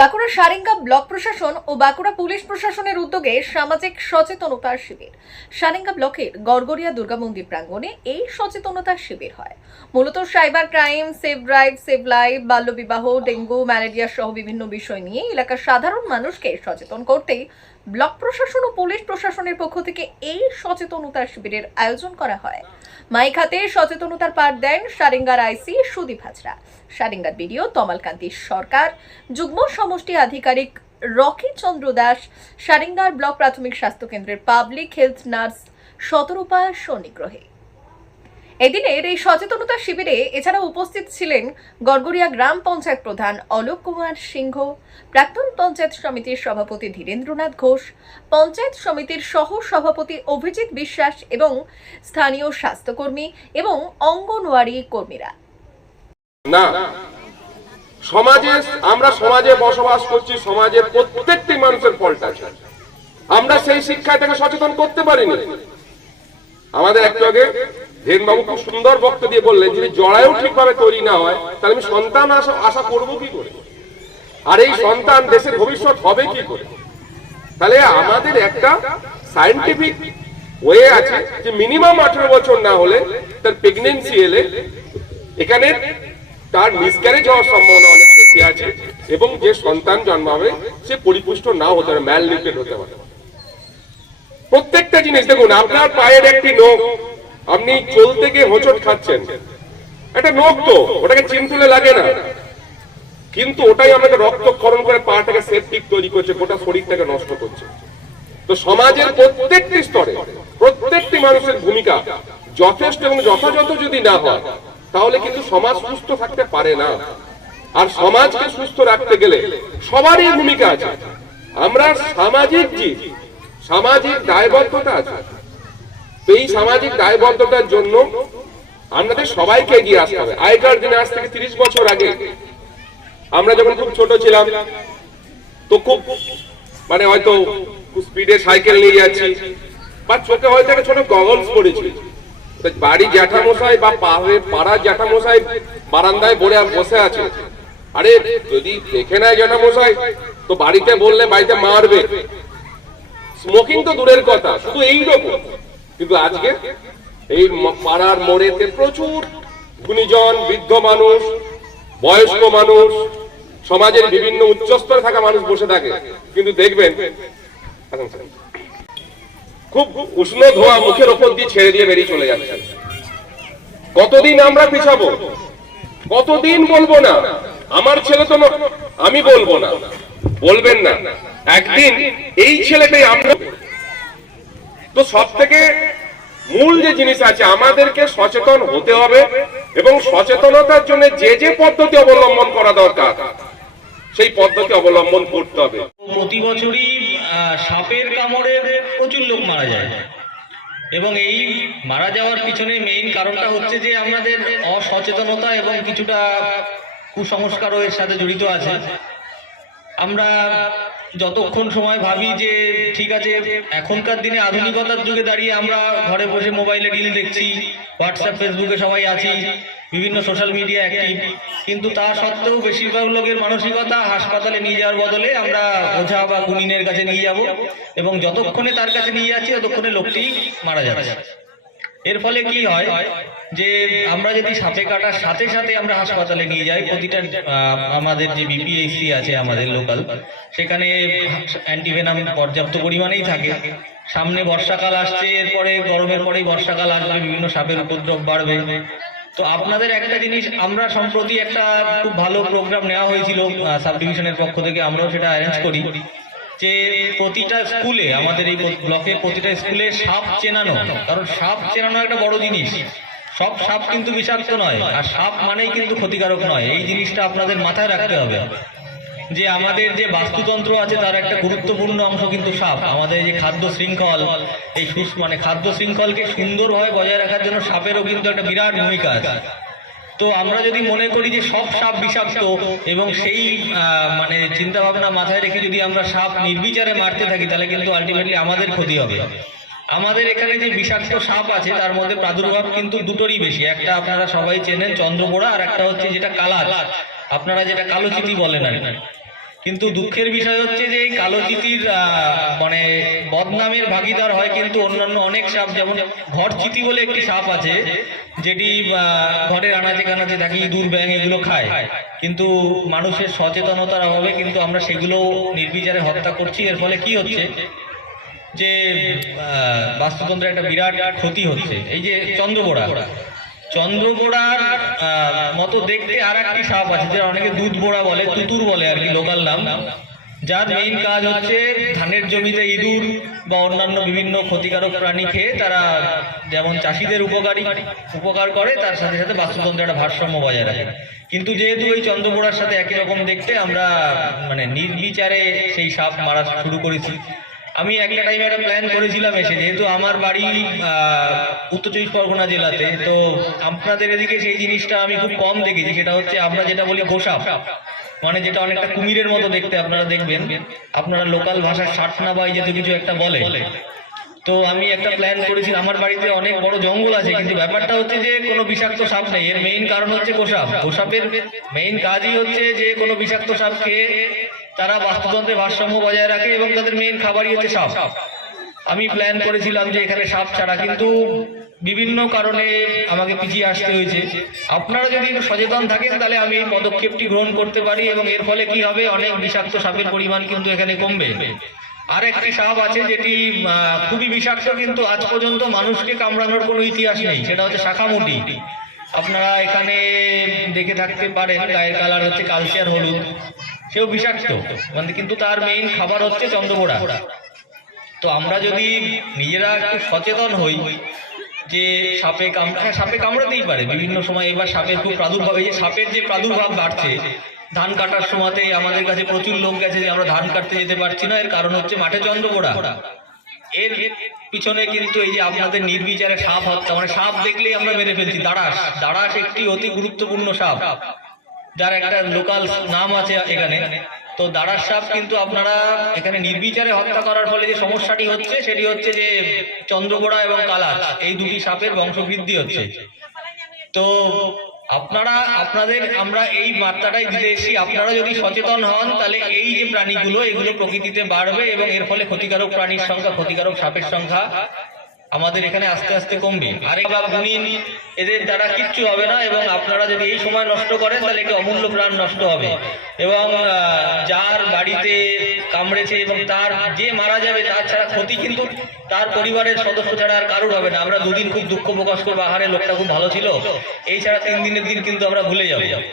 Bankura Sarenga block প্রশাসন ও Bankura police প্রশাসনের উদ্যোগে সামাজিক সচেতনতার শিবির। সারেঙ্গা ব্লকের গড়গড়িয়া দুর্গা মন্দির প্রাঙ্গণে এই সচেতনতার শিবির হয়। মূলত cyber crime save drive save life, বাল্যবিবাহ, ডেঙ্গু, ম্যালেরিয়া সহ বিভিন্ন বিষয় নিয়ে এলাকার সাধারণ মানুষকে সচেতন করতেই ব্লক প্রশাসন ও পুলিশ প্রশাসনের পক্ষ থেকে এই সচেতনতা শিবিরের আয়োজন করা হয়। মাইক হাতে সচেতনতার পাঠ দেন সারেঙ্গার আইসি সুদীপ হাজরা। সারেঙ্গার বিডিও তমালকান্তি সরকার, যুগ্ম সমষ্টি আধিকারিক রকি চন্দ্র দাস, সারেঙ্গার ব্লক প্রাথমিক স্বাস্থ্য কেন্দ্রের পাবলিক হেলথ নার্স শতরূপা সন্নিগ্রহে এদিনের এই সচেতনতা শিবিরে এছাড়া উপস্থিত ছিলেন গড়গড়িয়া গ্রাম পঞ্চায়েত প্রধান অলোক কুমার সিংহ, প্রাক্তন পঞ্চায়েত সমিতির সভাপতি ধীরেন্দ্রনাথ ঘোষ, পঞ্চায়েত সমিতির সহ সভাপতি অভিজিৎ বিশ্বাস এবং স্থানীয় স্বাস্থ্যকর্মী এবং অঙ্গনওয়াড়ি কর্মীরা। না, সমাজে, আমরা সমাজে বসবাস করছি, সমাজে প্রত্যেকটি মানুষের ফল্ট আমরা সেই শিক্ষায় থেকে সচেতন করতে পারিনি। আমাদের একটু আগে ধীরেনবাবু খুব সুন্দর বক্তব্য দিয়ে বললেন, যদি জড়ায়ু ঠিকভাবে তৈরি না হয়, তাহলে আমি সন্তান আশা আশা করব কি করে? আর এই সন্তান দেশের ভবিষ্যৎ হবে কি করে? তাহলে আমাদের একটা সায়েন্টিফিক ওয়ে আছে, যে মিনিমাম আঠেরো বছর না হলে তার প্রেগনেন্সি এলে এখানে তার মিসক্যারেজ হওয়ার সম্ভাবনা অনেক বেশি আছে এবং যে সন্তান জন্মাবে, সে পরিপুষ্ট না হতে পারে ম্যাল হতে পারে। প্রত্যেকটা জিনিস, দেখুন, আপনার পায়ের একটি নখ আপনি চলতে গিয়ে হোঁচট খাচ্ছেন। একটা নখ তো, ওটাকে চিনতুলে লাগে না। কিন্তু ওটাই আমাকে রক্তক্ষরণ করে পাটাকে সেপটিক তৈরি করছে, গোটা শরীরটাকে নষ্ট করছে। তো সমাজের প্রত্যেকটি স্তরে, প্রত্যেকটি মানুষের ভূমিকা যথেষ্ট এবং যথাযথ যদি না হয়, তাহলে কিন্তু সমাজ সুস্থ থাকতে পারে না। আর সমাজকে সুস্থ রাখতে গেলে সবারই ভূমিকা আছে। আমরা সামাজিক জীব, সামাজিক দায়বদ্ধতা আছে। এই সামাজিক দায়বদ্ধতার জন্য আমাদের সবাইকে এগিয়ে আসতে হবে। আগেকার দিনে, আজ থেকে তিরিশ বছর আগে আমরা যখন খুব ছোট ছিলাম, তো খুব মানে হয়তো স্পিডে সাইকেল নিয়ে যাচ্ছি বা চোখে হয়তো একটা ছোট গগলস পড়েছি বাড়ি জ্যাঠামশাই বা পাড়ে পাড়ার জ্যাঠামশাই বারান্দায় বলে বসে আছে। আরে যদি দেখে নেয় জ্যাঠামশাই, তো বাড়িতে বললে বাড়িতে মারবে। স্মোকিং তো দূরের কথা, শুধু এইরকম। কিন্তু আজকে এই পাড়ার মোড়েতে প্রচুর গুণীজন, বৃদ্ধ মানুষ, বয়স্ক মানুষ, সমাজের বিভিন্ন উচ্চস্তরে থাকা মানুষ বসে থাকে। কিন্তু দেখবেন। খুব উষ্ণ ধোয়া মুখের ওপর দিয়ে ছেড়ে দিয়ে বেরিয়ে চলে যাচ্ছে। কতদিন আমরা পিছাবো? কতদিন বলব না? আমার ছেলে তো আমি বলব না। বলবেন না। একদিন এই ছেলেটাই আমরা তো সব থেকে জিনিস আছে, আমাদেরকে সচেতন হতে হবে এবং সচেতনতার জন্য যে যে পদ্ধতি অবলম্বন করা দরকার, সেই পদ্ধতি অবলম্বন করতে হবে। প্রতি বছরই সাপের কামড়ে প্রচুর লোক মারা যায়। এবং এই মারা যাওয়ার পিছনে মেইন কারণটা হচ্ছে যে আমাদের অসচেতনতা এবং কিছুটা কুসংস্কারও এর সাথে জড়িত আছে। আমরা যতক্ষণ সময় ভাবি যে ঠিক আছে, এখনকার দিনে আধুনিকতার যুগে দাঁড়িয়ে আমরা ঘরে বসে মোবাইলে রিল দেখছি হোয়াটসঅ্যাপ ফেসবুকে সবাই আছি, বিভিন্ন সোশ্যাল মিডিয়া অ্যাক্টিভ কিন্তু তা সত্ত্বেও বেশিরভাগ লোকের মানসিকতা হাসপাতালে নিয়ে যাওয়ার বদলে আমরা ওঝা বা গুনিনের কাছে নিয়ে যাব এবং যতক্ষণে তার কাছে নিয়ে যাচ্ছি, ততক্ষণে লোকটি মারা যাচ্ছে এর ফলে কি হয় যে আমরা যদি সাপে কাটার সাথে সাথে আমরা হাসপাতালে নিয়ে যাই, প্রতিটা আমাদের যে বিপিএসসি আছে আমাদের লোকাল সেখানে অ্যান্টিভেনাম পর্যাপ্ত পরিমাণেই থাকে। সামনে বর্ষাকাল আসছে, এরপরে গরমের পরেই বর্ষাকাল আসবে, বিভিন্ন সাপের উপদ্রব বাড়বে। তো আপনাদের একটা জিনিস, আমরা সম্প্রতি একটা খুব ভালো প্রোগ্রাম নেওয়া হয়েছিল সাব ডিভিশনের পক্ষ থেকে, আমরাও সেটা অ্যারেঞ্জ করি। যে প্রতিটা স্কুলে, আমাদের এই ব্লকে প্রতিটা স্কুলে সাপ চেনানো, কারণ সাপ চেনানো একটা বড় জিনিস। সব সাপ কিন্তু বিষাক্ত নয়, আর সাপ মানেই কিন্তু ক্ষতিকারক নয়। এই জিনিসটা আপনাদের মাথায় রাখতে হবে। যে আমাদের যে বাস্তুতন্ত্র আছে, তার একটা গুরুত্বপূর্ণ অংশ কিন্তু সাপ। আমাদের যে খাদ্য শৃঙ্খল, এই মানে খাদ্য শৃঙ্খলকে সুন্দরভাবে বজায় রাখার জন্য সাপেরও কিন্তু একটা বিরাট ভূমিকা আছে। তো আমরা যদি মনে করি যে সব সাপ বিষাক্ত এবং সেই মানে চিন্তা ভাবনা মাথায় রেখে যদি আমরা সাপ নির্বিচারে মারতে থাকি, তাহলে কিন্তু আলটিমেটলি আমাদের ক্ষতি হবে। আমাদের এখানে যে বিষাক্ত সাপ আছে, তার মধ্যে প্রাদুর্ভাব কিন্তু দুটোরই বেশি। একটা আপনারা সবাই চেনেন চন্দ্রপোড়া আর একটা হচ্ছে যেটা কালার আপনারা যেটা কালোচিতি বলেন আর। কিন্তু দুঃখের বিষয় হচ্ছে যে কালো চিতির মানে বদনামের ভাগিদার হয় কিন্তু অন্যান্য অনেক সাপ, যেমন ঘর চিতি বলে একটি সাপ আছে। যেটি ঘরের আনাচে কানাচে থাকে ইঁদুর ব্যাং এগুলো খায়। কিন্তু মানুষের সচেতনতার অভাবে কিন্তু আমরা সেগুলো নির্বিচারে হত্যা করছি। এর ফলে কি হচ্ছে যে বাস্তুতন্ত্রের একটা বিরাট ক্ষতি হচ্ছে। এই যে চন্দ্রবোড়া। চন্দ্রবোড়ার আহ, মতো দেখতে আর একটি সাপ আছে যেটা অনেকে দুধ বোড়া বলে তুতুর বলে আর কি লোকাল নাম। যার মেইন কাজ হচ্ছে ধানের জমিতে ইঁদুর বা অন্যান্য বিভিন্ন ক্ষতিকারক প্রাণী খেয়ে তারা যেমন চাষিদের উপকারী, উপকার করে, তার সাথে সাথে বাস্তুতন্ত্রের একটা ভারসাম্য বজায় রাখে। কিন্তু যেহেতু এই চন্দ্রপোড়ার সাথে একই রকম দেখতে, আমরা মানে নির্বিচারে সেই সাপ মারা শুরু করেছি। আমি একটা টাইমে একটা প্ল্যান করেছিলাম এসে, যেহেতু আমার বাড়ি উত্তর চব্বিশ পরগনা জেলাতে, তো আপনাদের এদিকে সেই জিনিসটা আমি খুব কম দেখেছি, সেটা হচ্ছে আমরা যেটা বলি গোসাপ। মানে যেটা অনেকটা কুমিরের মতো দেখতে, আপনারা দেখবেন। আপনারা লোকাল ভাষার ষাটনা বা এই কিছু একটা বলে। তো আমি একটা প্ল্যান করেছি, আমার বাড়িতে অনেক বড় জঙ্গল আছে, কিন্তু ব্যাপারটা হচ্ছে যে কোনো বিষাক্ত সাপ নেই। এর মেইন কারণ হচ্ছে গোসাপ গোসাপের মেইন কাজই হচ্ছে যে কোনো বিষাক্ত সাপ খেয়ে তারা বাস্তুতন্ত্রের ভারসাম্য বজায় রাখে এবং তাদের মেইন খাবারই হচ্ছে সাপ। আমি প্ল্যান করেছিলাম যে এখানে সাপ ছাড়া, কিন্তু বিভিন্ন কারণে আমাকে পিছিয়ে আসতে হয়েছে। আপনারা যদি সচেতন থাকেন, তাহলে আমি এই পদক্ষেপটি গ্রহণ করতে পারি এবং এর ফলে কি হবে? অনেক বিষাক্ত সাপের পরিমাণ কিন্তু এখানে কমবে। আর একটি সাপ আছে যেটি খুবই বিষাক্ত, কিন্তু আজ পর্যন্ত মানুষকে কামড়ানোর কোনো ইতিহাস নেই। সেটা হচ্ছে শাখামুটি। আপনারা এখানে দেখে থাকতে পারেন, গায়ের কালার হচ্ছে কালচিয়ার হলুদ। সেও বিষাক্ত মানে কিন্তু তার মেইন খাবার হচ্ছে চন্দ্রবোড়া। তো আমরা যদি নিজেরা একটু সচেতন হই যে সাপে কামড়া হ্যাঁ সাপে কামড়াতেই পারে। বিভিন্ন সময় এবার সাপের খুব প্রাদুর্ভাব, এই যে সাপের যে প্রাদুর্ভাব বাড়ছে, ধান কাটার সময়তেই আমাদের কাছে প্রচুর লোক গেছে যে আমরা ধান কাটতে যেতে পারছি না। এর কারণ হচ্ছে মাঠে চন্দ্রপোড়া এর পিছনে কিন্তু এই যে আপনাদের নির্বিচারে সাপ হত্যা মানে সাপ দেখলেই আমরা মেরে ফেলছি। দাঁড়াস দাঁড়াস একটি অতি গুরুত্বপূর্ণ সাপ, যার একটা লোকাল নাম আছে এখানে। তো দাঁড়ার সাপ কিন্তু আপনারা এখানে নির্বিচারে হত্যা করার ফলে যে সমস্যাটি হচ্ছে, সেটি হচ্ছে যে চন্দ্রবোড়া এবং কালার এই দুটি সাপের বংশবৃদ্ধি হচ্ছে। তো আপনারা, আপনাদের আমরা এই বার্তাটাই দিতে এসেছি, আপনারা যদি সচেতন হন, তাহলে এই যে প্রাণীগুলো, এগুলো প্রকৃতিতে বাড়বে এবং এর ফলে ক্ষতিকারক প্রাণীর সংখ্যা, ক্ষতিকারক সাপের সংখ্যা আমাদের এখানে আস্তে আস্তে কমবে। আর বা এদের দ্বারা কিচ্ছু হবে না এবং আপনারা যদি এই সময় নষ্ট করেন, তাহলে একটি অমূল্য প্রাণ নষ্ট হবে। এবং যার বাড়িতে কামড়েছে এবং তার যে মারা যাবে, তার ছাড়া ক্ষতি কিন্তু তার পরিবারের সদস্য ছাড়া আর কারোর হবে না। আমরা দুদিন খুব দুঃখ প্রকাশ করব। আহারে, লোকটা খুব ভালো ছিল। এই ছাড়া তিন দিনের দিন কিন্তু আমরা ভুলে যাব।